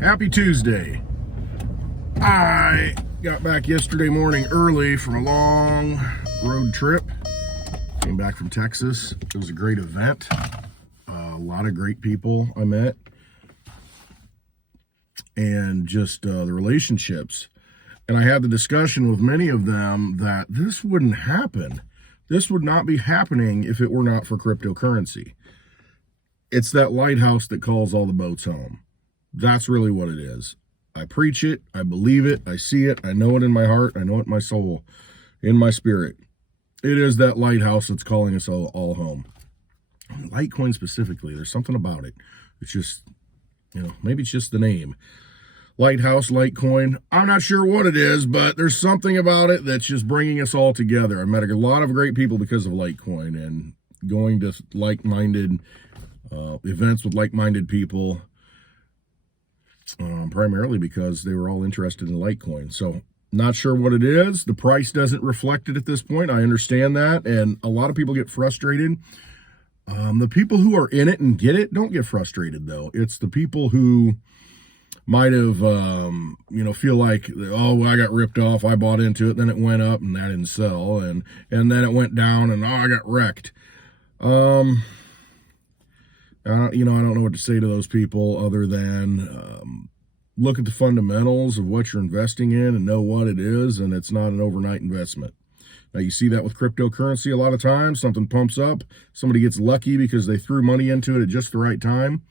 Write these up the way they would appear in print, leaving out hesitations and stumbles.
Happy Tuesday. I got back yesterday morning early from a long road trip. Came back from Texas. It was a great event. A lot of great people I met. And just the relationships. And I had the discussion with many of them that this wouldn't happen. This would not be happening if it were not for cryptocurrency. It's that lighthouse that calls all the boats home. That's really what it is. I preach it, I believe it, I see it, I know it in my heart, I know it in my soul, in my spirit. It is that lighthouse that's calling us all home. Litecoin specifically, there's something about it. It's just, maybe it's just the name. Lighthouse, Litecoin, I'm not sure what it is, but there's something about it that's just bringing us all together. I met a lot of great people because of Litecoin and going to like-minded events with like-minded people. Primarily because they were all interested in Litecoin. So not sure what it is. The price doesn't reflect it at this point. I understand that. And a lot of people get frustrated. The people who are in it and get it don't get frustrated though. It's the people who might have, feel like, oh, I got ripped off. I bought into it. Then it went up and that didn't sell. And then it went down and I got wrecked. I don't know what to say to those people other than look at the fundamentals of what you're investing in and know what it is, and it's not an overnight investment. Now, you see that with cryptocurrency a lot of times. Something pumps up. Somebody gets lucky because they threw money into it at just the right time,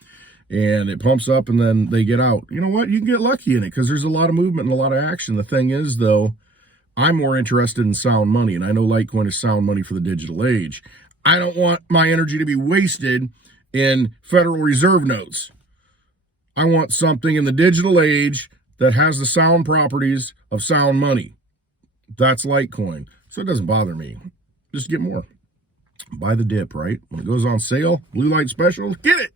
and it pumps up, and then they get out. You know what? You can get lucky in it because there's a lot of movement and a lot of action. The thing is, though, I'm more interested in sound money, and I know Litecoin is sound money for the digital age. I don't want my energy to be wasted in Federal Reserve notes. I want something in the digital age that has the sound properties of sound money. That's Litecoin. So it doesn't bother me. Just get more. Buy the dip, right? When it goes on sale, blue light special, get it.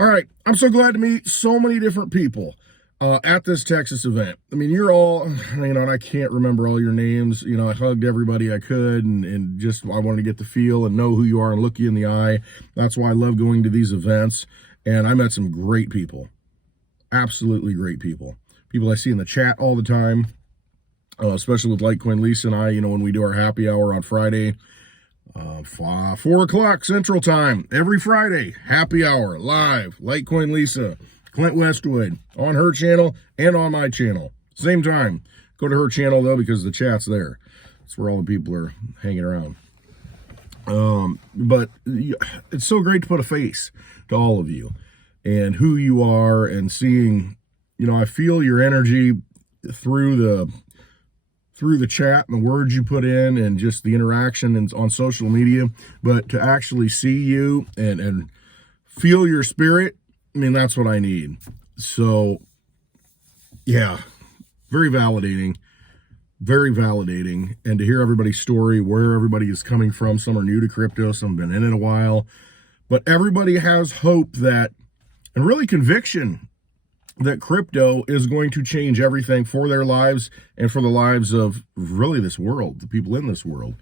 All right. I'm so glad to meet so many different people at this Texas event. I mean, you're all, and I can't remember all your names. I hugged everybody I could and just, I wanted to get the feel and know who you are and look you in the eye. That's why I love going to these events. And I met some great people, absolutely great people. People I see in the chat all the time, especially with Litecoin Lisa and I, when we do our happy hour on Friday, 4 o'clock Central Time, every Friday, happy hour, live, Litecoin Lisa, Clint Westwood, on her channel and on my channel. Same time. Go to her channel, though, because the chat's there. That's where all the people are hanging around. But it's so great to put a face to all of you and who you are and seeing, I feel your energy through the chat and the words you put in and just the interaction and on social media. But to actually see you and feel your spirit, that's what I need. So, yeah, very validating. And to hear everybody's story, where everybody is coming from. Some are new to crypto, some have been in it a while. But everybody has hope that, and really conviction, that crypto is going to change everything for their lives and for the lives of really this world, the people in this world.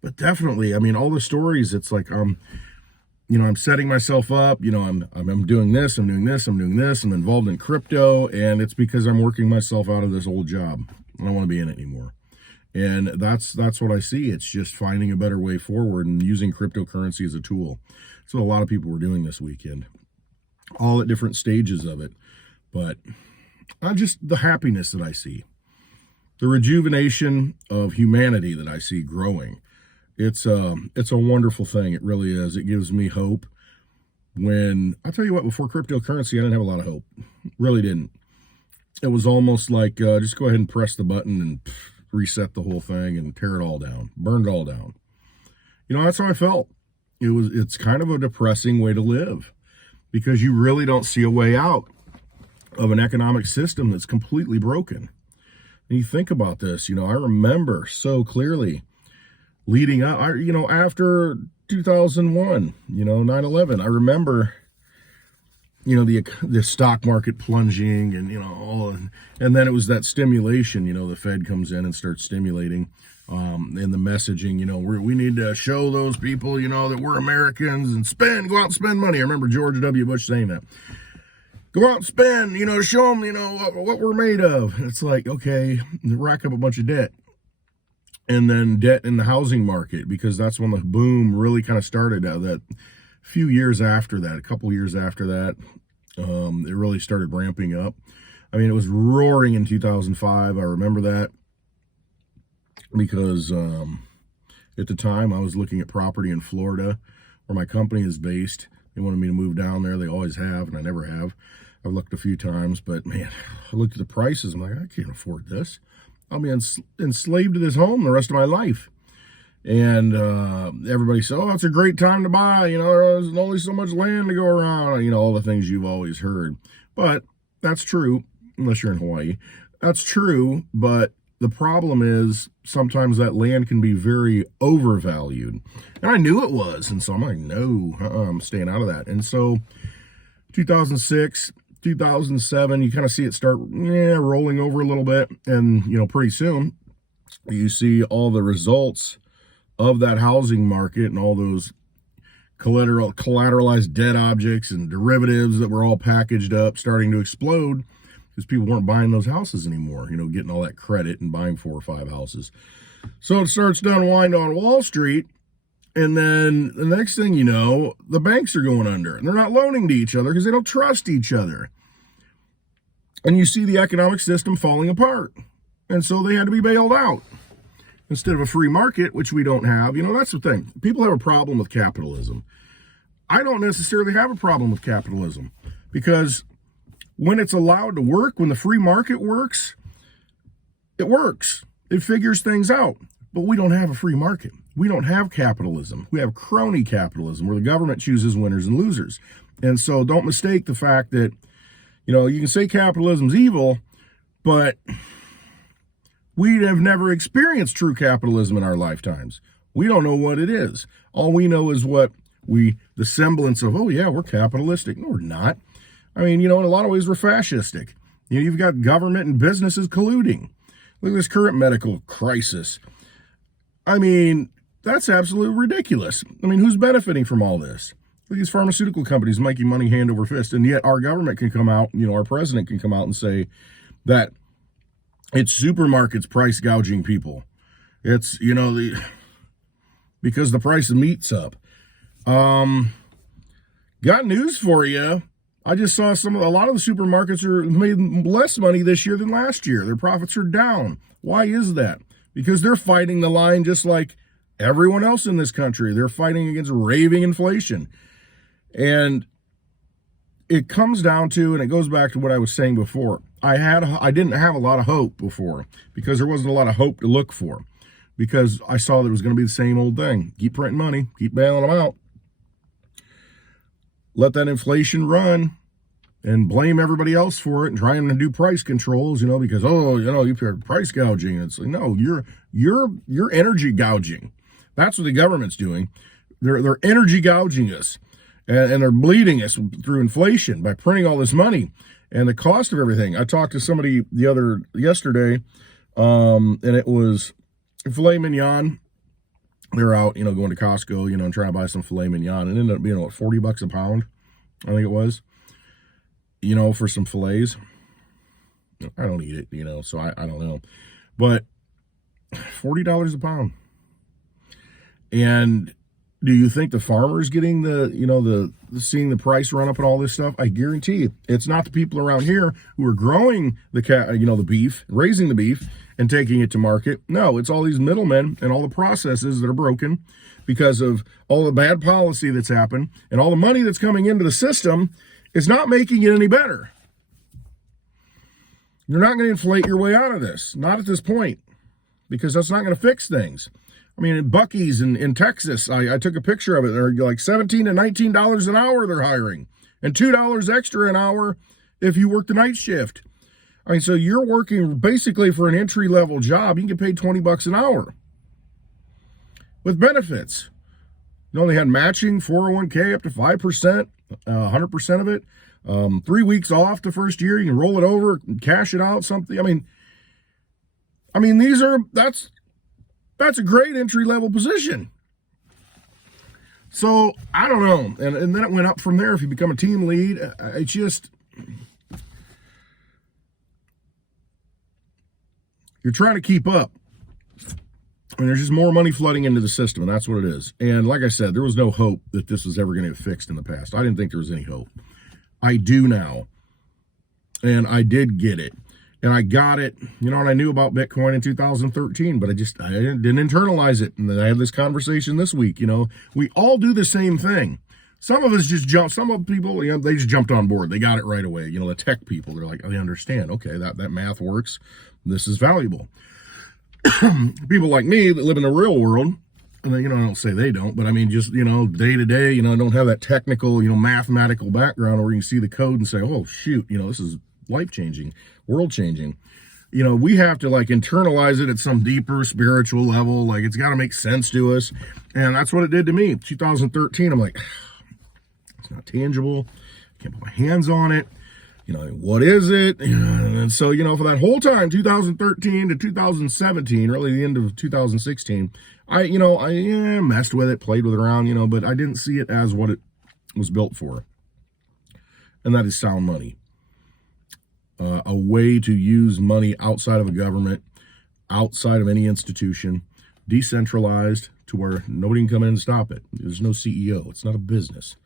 But definitely, all the stories, it's like, I'm setting myself up, I'm doing this, I'm doing this, I'm doing this, I'm involved in crypto, and it's because I'm working myself out of this old job. I don't want to be in it anymore. And that's what I see. It's just finding a better way forward and using cryptocurrency as a tool. That's what a lot of people were doing this weekend, all at different stages of it. But just the happiness that I see, the rejuvenation of humanity that I see growing. It's a wonderful thing. It really is. It gives me hope. When I'll tell you what, before cryptocurrency, I didn't have a lot of hope. Really didn't. It was almost like just go ahead and press the button and reset the whole thing and tear it all down, burn it all down. That's how I felt. It's kind of a depressing way to live because you really don't see a way out of an economic system that's completely broken. And you think about this, I remember so clearly leading up, after 2001, 9/11, I remember, the stock market plunging and, and then it was that stimulation, the Fed comes in and starts stimulating, in the messaging, we need to show those people, that we're Americans and go out and spend money. I remember George W. Bush saying that. go out and spend, show them, what we're made of. And it's like, okay, rack up a bunch of debt. And then debt in the housing market, because that's when the boom really kind of started. That few years after that, a couple years after that, it really started ramping up. I mean, it was roaring in 2005. I remember that because at the time I was looking at property in Florida where my company is based. They wanted me to move down there. They always have, and I never have. I've looked a few times, but man, I looked at the prices. I'm like, I can't afford this. I'll be enslaved to this home the rest of my life. And everybody said, oh, it's a great time to buy. There's only so much land to go around. All the things you've always heard. But that's true, unless you're in Hawaii. That's true, but the problem is sometimes that land can be very overvalued. And I knew it was. And so I'm like, no, I'm staying out of that. And so 2006, 2007, you kind of see it start rolling over a little bit. And, pretty soon you see all the results of that housing market and all those collateralized debt objects and derivatives that were all packaged up starting to explode because people weren't buying those houses anymore, getting all that credit and buying 4 or 5 houses. So it starts to unwind on Wall Street. And then the next thing you know, the banks are going under and they're not loaning to each other because they don't trust each other. And you see the economic system falling apart. And so they had to be bailed out instead of a free market, which we don't have. That's the thing. People have a problem with capitalism. I don't necessarily have a problem with capitalism because when it's allowed to work, when the free market works, it works. It figures things out. But we don't have a free market. We don't have capitalism. We have crony capitalism where the government chooses winners and losers. And so don't mistake the fact that, you can say capitalism's evil, but we have never experienced true capitalism in our lifetimes. We don't know what it is. All we know is the semblance of, oh yeah, we're capitalistic. No, we're not. I mean, in a lot of ways we're fascistic. You've got government and businesses colluding. Look at this current medical crisis. I mean, that's absolutely ridiculous. I mean, who's benefiting from all this? Look at these pharmaceutical companies making money hand over fist, and yet our government can come out, our president can come out and say that it's supermarkets price gouging people. It's, because the price of meat's up. Got news for you. I just saw a lot of the supermarkets are made less money this year than last year. Their profits are down. Why is that? Because they're fighting the line just like everyone else in this country. They're fighting against raving inflation. And it comes down to, and it goes back to what I was saying before. I didn't have a lot of hope before because there wasn't a lot of hope to look for because I saw that it was going to be the same old thing. Keep printing money, keep bailing them out. Let that inflation run and blame everybody else for it and trying to do price controls, because, you're price gouging. It's like, no, you're energy gouging. That's what the government's doing. They're energy gouging us and they're bleeding us through inflation by printing all this money and the cost of everything. I talked to somebody yesterday, and it was filet mignon. They're out, going to Costco, and trying to buy some filet mignon. It ended up being, $40 a pound, I think it was, for some fillets. I don't eat it, so I don't know. But $40 a pound. And do you think the farmer's getting seeing the price run up and all this stuff? I guarantee you, it's not the people around here who are growing the beef, raising the beef, and taking it to market. No, it's all these middlemen and all the processes that are broken because of all the bad policy that's happened and all the money that's coming into the system is not making it any better. You're not going to inflate your way out of this, not at this point, because that's not going to fix things. I mean, in Buc-ee's in Texas, I took a picture of it. They're like $17 to $19 an hour they're hiring, and $2 extra an hour if you work the night shift. I mean, so you're working basically for an entry-level job. You can get paid $20 an hour with benefits. You only had matching 401k up to 5%, 100% of it. 3 weeks off the first year. You can roll it over, cash it out, something. I mean, that's a great entry-level position. So, I don't know. And then it went up from there. If you become a team lead, it's just, you're trying to keep up. And there's just more money flooding into the system, and that's what it is. And like I said, there was no hope that this was ever going to get fixed in the past. I didn't think there was any hope. I do now. And I did get it. And I got it, and I knew about Bitcoin in 2013, but I didn't internalize it. And then I had this conversation this week, we all do the same thing. Some of us just some of people, they just jumped on board. They got it right away. The tech people, they're like, I understand. Okay, that math works. This is valuable. People like me that live in the real world, and I don't say they don't, but I mean, just, day to day, don't have that technical, mathematical background where you can see the code and say, oh, shoot, this is life-changing, world-changing. We have to internalize it at some deeper spiritual level. Like, it's got to make sense to us. And that's what it did to me. 2013, I'm like, it's not tangible. I can't put my hands on it. What is it? And so, for that whole time, 2013 to 2017, really the end of 2016, I messed with it, played with it around, but I didn't see it as what it was built for. And that is sound money. A way to use money outside of a government, outside of any institution, decentralized to where nobody can come in and stop it. There's no CEO. It's not a business.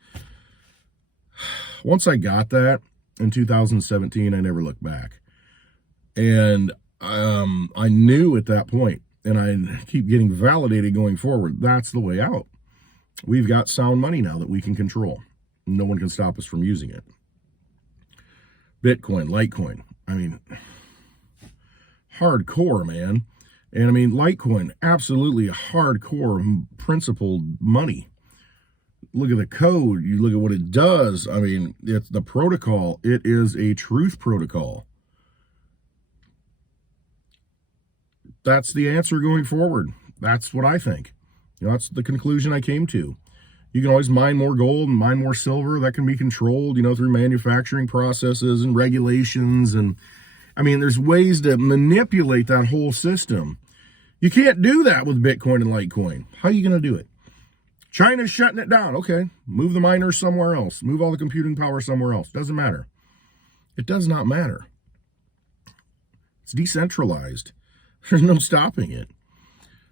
Once I got that in 2017, I never looked back. And I knew at that point, and I keep getting validated going forward, that's the way out. We've got sound money now that we can control. No one can stop us from using it. Bitcoin, Litecoin, hardcore, man. And Litecoin, absolutely hardcore principled money. Look at the code. You look at what it does. It's the protocol. It is a truth protocol. That's the answer going forward. That's what I think. That's the conclusion I came to. You can always mine more gold and mine more silver. That can be controlled, through manufacturing processes and regulations. And there's ways to manipulate that whole system. You can't do that with Bitcoin and Litecoin. How are you going to do it? China's shutting it down. Okay, move the miners somewhere else. Move all the computing power somewhere else. Doesn't matter. It does not matter. It's decentralized. There's no stopping it.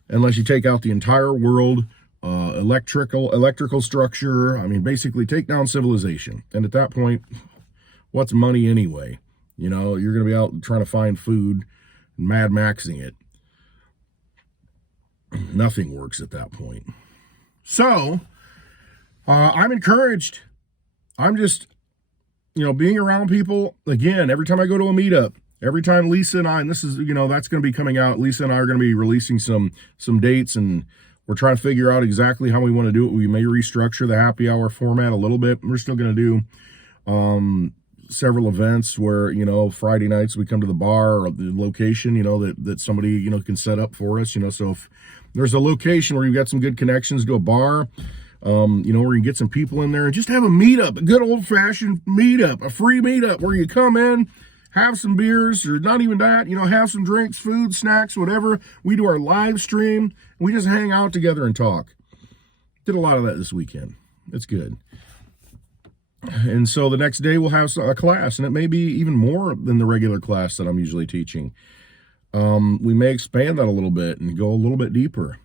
Unless you take out the entire world, electrical structure. Basically take down civilization. And at that point, what's money anyway? You're going to be out trying to find food, Mad Maxing it. Nothing works at that point. So, I'm encouraged. I'm just, being around people. Again, every time I go to a meetup, every time Lisa and I, and this is, that's going to be coming out. Lisa and I are going to be releasing some dates, and we're trying to figure out exactly how we want to do it. We may restructure the happy hour format a little bit. We're still going to do several events where, Friday nights we come to the bar or the location, that somebody, can set up for us, so if there's a location where you've got some good connections to a bar, where you can get some people in there and just have a meetup, a good old-fashioned meetup, a free meetup where you come in, have some beers, or not even that, have some drinks, food, snacks, whatever. We do our live stream. We just hang out together and talk. Did a lot of that this weekend. It's good. And so the next day we'll have a class, and it may be even more than the regular class that I'm usually teaching. We may expand that a little bit and go a little bit deeper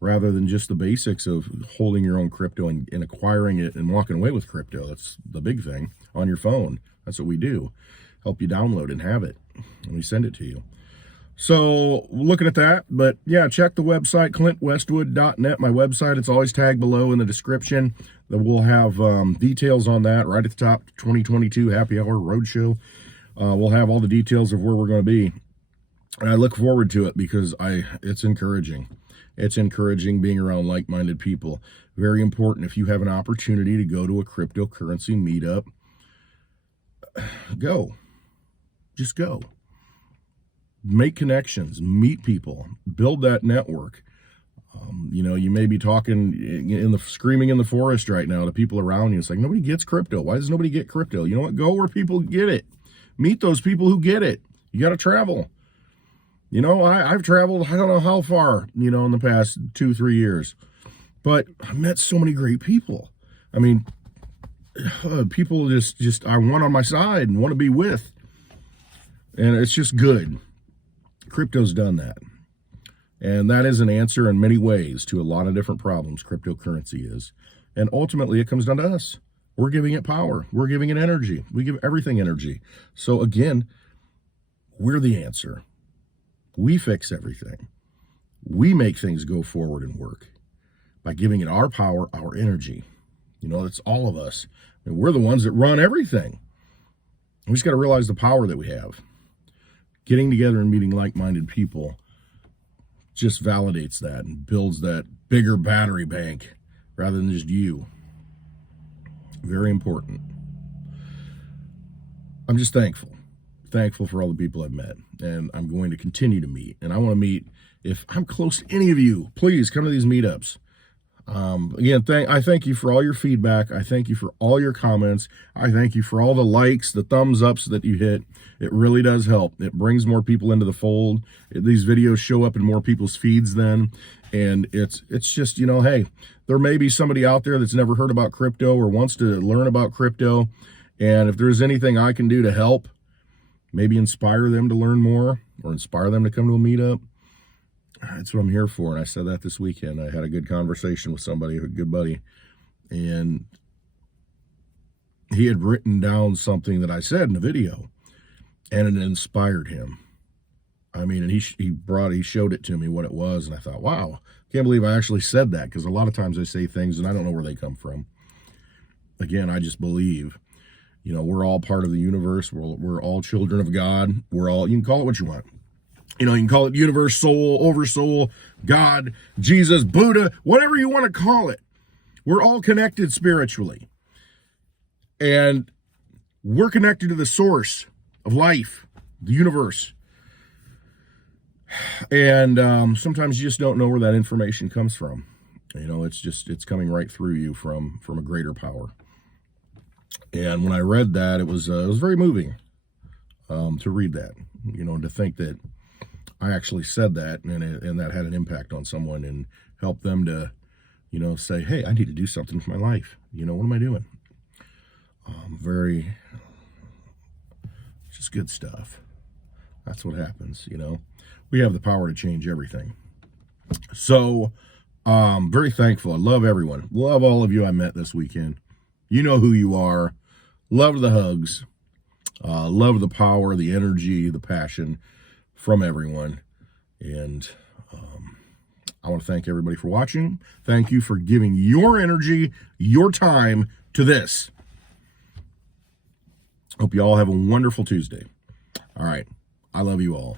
rather than just the basics of holding your own crypto and acquiring it and walking away with crypto. That's the big thing on your phone. That's what we do. Help you download and have it, and we send it to you. So looking at that, but yeah, check the website, clintwestwood.net, my website. It's always tagged below in the description. That we'll have details on that right at the top, 2022 Happy Hour Roadshow. We'll have all the details of where we're going to be. And I look forward to it because it's encouraging. It's encouraging being around like-minded people. Very important. If you have an opportunity to go to a cryptocurrency meetup, go. Just go. Make connections, meet people, build that network. You may be talking screaming in the forest right now to people around you. It's like, nobody gets crypto. Why does nobody get crypto? You know what? Go where people get it. Meet those people who get it. You got to travel. I've traveled, I don't know how far, in the past 2-3 years, but I've met so many great people. people just I want on my side and want to be with. And it's just good. Crypto's done that. And that is an answer in many ways to a lot of different problems cryptocurrency is. And ultimately, it comes down to us. We're giving it power. We're giving it energy. We give everything energy. So again, we're the answer. We fix everything. We make things go forward and work by giving it our power, our energy. You know, it's all of us. And we're the ones that run everything. We just got to realize the power that we have. Getting together and meeting like-minded people just validates that and builds that bigger battery bank rather than just you. Very important. I'm just thankful for all the people I've met, and I'm going to continue to meet. And I want to meet, if I'm close to any of you, please come to these meetups. Again, I thank you for all your feedback. I thank you for all your comments. I thank you for all the likes, the thumbs ups that you hit. It really does help. It brings more people into the fold. These videos show up in more people's feeds then. And it's just, you know, hey, there may be somebody out there that's never heard about crypto or wants to learn about crypto. And if there's anything I can do to help, maybe inspire them to learn more or inspire them to come to a meetup, that's what I'm here for. And I said that this weekend. I had a good conversation with somebody, a good buddy, and he had written down something that I said in a video, and it inspired him. I mean, and he showed it to me what it was, and I thought, wow, can't believe I actually said that, because a lot of times I say things and I don't know where they come from. Again, I just believe, you know, we're all part of the universe. We're all children of God. We're all, you can call it what you want. You know, you can call it universe, soul, oversoul, God, Jesus, Buddha, whatever you want to call it. We're all connected spiritually. And we're connected to the source of life, the universe. And sometimes you just don't know where that information comes from. You know, it's coming right through you from a greater power. And when I read that, it was very moving to read that, you know, to think that I actually said that, and that had an impact on someone and helped them to, you know, say, hey, I need to do something with my life. You know, what am I doing? Just good stuff. That's what happens, you know. We have the power to change everything. So, very thankful. I love everyone. Love all of you I met this weekend. You know who you are. Love the hugs. Love the power, the energy, the passion from everyone. And I want to thank everybody for watching. Thank you for giving your energy, your time to this. Hope you all have a wonderful Tuesday. All right. I love you all.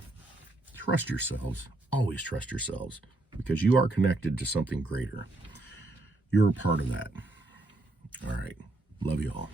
Trust yourselves. Always trust yourselves, because you are connected to something greater. You're a part of that. All right. Love you all.